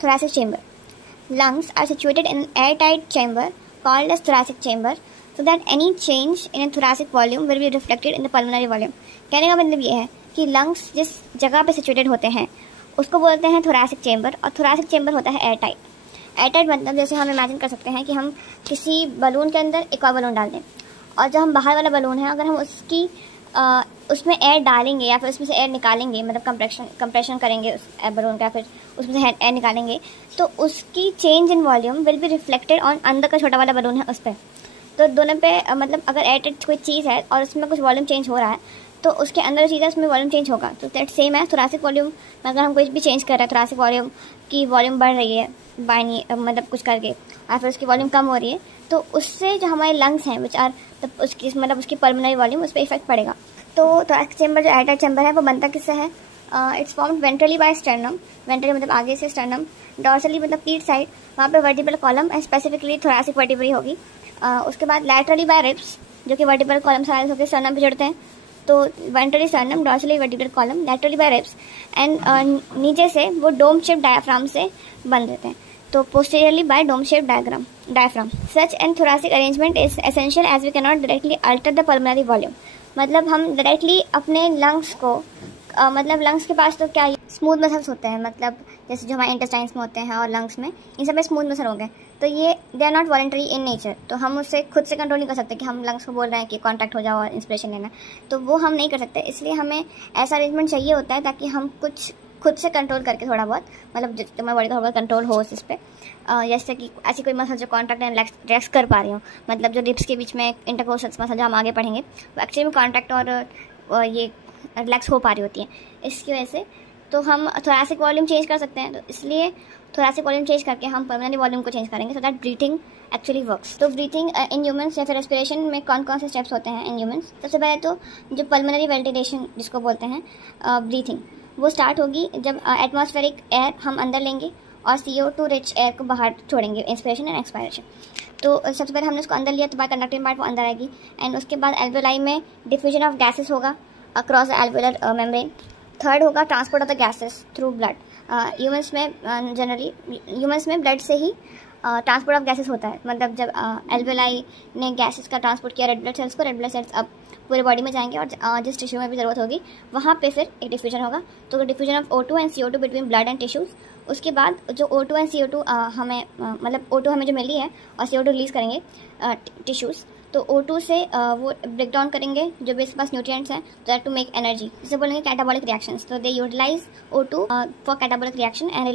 thoracic chamber. Lungs are situated in an airtight chamber called as thoracic chamber, so that any change in a thoracic volume will be reflected in the pulmonary volume. कहने का मतलब ये है कि lungs जिस जगह पे situated होते हैं उसको बोलते हैं thoracic chamber, और thoracic chamber होता है एयरटाइट. एयरटाइट मतलब जैसे हम इमेजिन कर सकते हैं कि हम किसी बलून के अंदर एक और बलून डाल दें, और जो हम बाहर वाला बलून है अगर हम उसमें एयर डालेंगे या फिर उसमें से एयर निकालेंगे, मतलब कंप्रेशन करेंगे उस बलून का, फिर उसमें से एयर निकालेंगे, तो उसकी change in volume will be reflected on अंदर का छोटा वाला बलून है उस पर. तो दोनों पे मतलब अगर एयरटाइट कोई चीज़ है और उसमें कुछ वॉल्यूम चेंज हो रहा है तो उसके अंदर चीज़ है उसमें वॉल्यूम चेंज होगा. तो दैट सेम है थोरासिक वॉल्यूम में. अगर हम कुछ भी चेंज कर रहे हैं, थोरासिक वॉल्यूम की वॉल्यूम बढ़ रही है बाइनी मतलब कुछ करके, और फिर उसकी वॉल्यूम कम हो रही है, तो उससे जो हमारे लंग्स हैं विच आर उसकी पल्मोनरी वॉल्यूम उस पर इफेक्ट पड़ेगा. तो थोरासिक चैम्बर जो एयरटाइट चैम्बर है वो बनता किससे है? It's formed ventrally by sternum. Ventrally मतलब आगे से स्टर्नम, डॉर्सली मतलब पीठ साइड, वहाँ पे vertebral column and specifically thoracic vertebrae होगी. उसके बाद लैटरली बाय रिब्स जो कि वर्टिब्रल कॉलम से होकर स्टर्नम पे जुड़ते हैं. तो ventrally sternum, dorsally vertebral column, laterally by ribs and नीचे से वो डोम शेप डायफ्राम से बंध देते हैं. तो posteriorly by dome shape diaphragm. Such and thoracic arrangement is essential as we can not directly alter the pulmonary volume. मतलब हम डायरेक्टली अपने लंग्स को मतलब लंग्स के पास तो क्या स्मूथ मसल्स होते हैं, मतलब जैसे जो हमारे इंटेस्टाइन्स में होते हैं और लंग्स में, इन सब में स्मूथ मसल हो गए. तो ये they are not voluntary in nature. तो हम उससे खुद से कंट्रोल नहीं कर सकते कि हम लंग्स को बोल रहे हैं कि कॉन्टैक्ट हो जाओ और इंस्पिरेशन लेना, तो वो हम नहीं कर सकते. इसलिए हमें ऐसा अरेंजमेंट चाहिए होता है ताकि हम कुछ खुद से कंट्रोल करके थोड़ा बहुत, मतलब तुम्हारी बॉडी का थोड़ा बहुत कंट्रोल हो इस पर. जैसे कि ऐसी कोई मसल जो कॉन्टैक्ट एंड रिलैक्स कर पा रही हूँ, मतलब जो रिब्स के बीच में इंटरकोर्सल मसल जो हम आगे पढ़ेंगे वो एक्चुअली में कॉन्टैक्ट और ये रिलैक्स हो पा रही होती है. इसकी वजह से तो हम थोरासिक वॉल्यूम चेंज कर सकते हैं. तो इसलिए थोरासिक वॉल्यूम चेंज करके हम पल्मोनरी वॉल्यूम को चेंज करेंगे so that breathing actually works. तो ब्रीथिंग इन ह्यूमंस या फिर रेस्पिरेशन में कौन कौन से स्टेप्स होते हैं इन ह्यूमंस? सबसे पहले तो जो पल्मोनरी वेंटिलेशन जिसको बोलते हैं ब्रीथिंग, वो स्टार्ट होगी जब एटमॉस्फेरिक एयर हम अंदर लेंगे और CO2 रिच एयर को बाहर छोड़ेंगे, इंस्पिरेशन एंड एक्सपायरेशन. तो सबसे पहले हमने उसको अंदर लिया तो बाय कंडक्टिंग पार्ट वो अंदर आएगी. एंड उसके बाद एल्वेलाई में डिफ्यूजन ऑफ गैसेस होगा across the alveolar membrane. Third होगा transport of the gases through blood. Humans में जनरली ह्यूमंस में ब्लड से ही ट्रांसपोर्ट ऑफ गैसेस होता है. मतलब जब एल्वेलाई ने गैसेस का ट्रांसपोर्ट किया रेड ब्लड सेल्स अब पूरे बॉडी में जाएंगे और जिस टिश्यू में भी ज़रूरत होगी वहाँ पे फिर एक डिफ्यूजन होगा. तो diffusion of O2 and CO2 between blood and tissues. उसके बाद जो O2 एंड CO2 हमें मतलब O2 हमें जो मिली है और CO2 रिलीज़ करेंगे टिश्यूज़. तो O2 से वो ब्रेक डाउन करेंगे जो भी इसके पास न्यूट्रिएंट्स हैं तो दैट टू मेक एनर्जी. जिसे बोलेंगे कैटाबॉलिक रिएक्शंस. तो they utilise O2 for catabolic reaction and